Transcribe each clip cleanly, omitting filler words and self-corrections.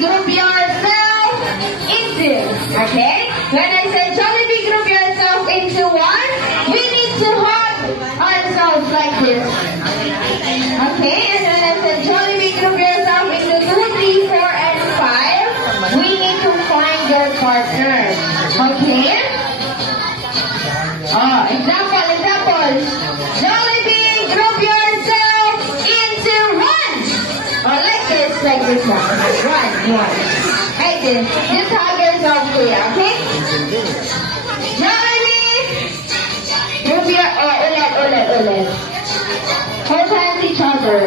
group yourself into. Okay? When I say Jollibee, group yourself into one, we need to hold ourselves like this. Okay? And when I say Jollibee, group yourself into 2, 3, 4, and 5, we need to find your partner. Okay? Example. Jollibee, group yourself into one. Like this now. One. Right there. Just hug yourself here, okay? Jollibee, group your, ulit. Hold hands each other.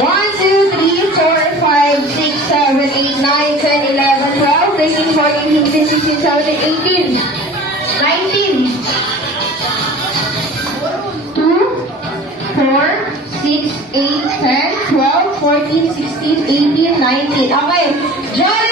1, 2, 3, 4, 5, 6, 7, 8, 9, 10, 11, 12, 13, 14, 15, 16, 17, 18, 19. 2, 4, 6, 8, 10, 12, 14, 16, 18, 19. Okay. Jollibee!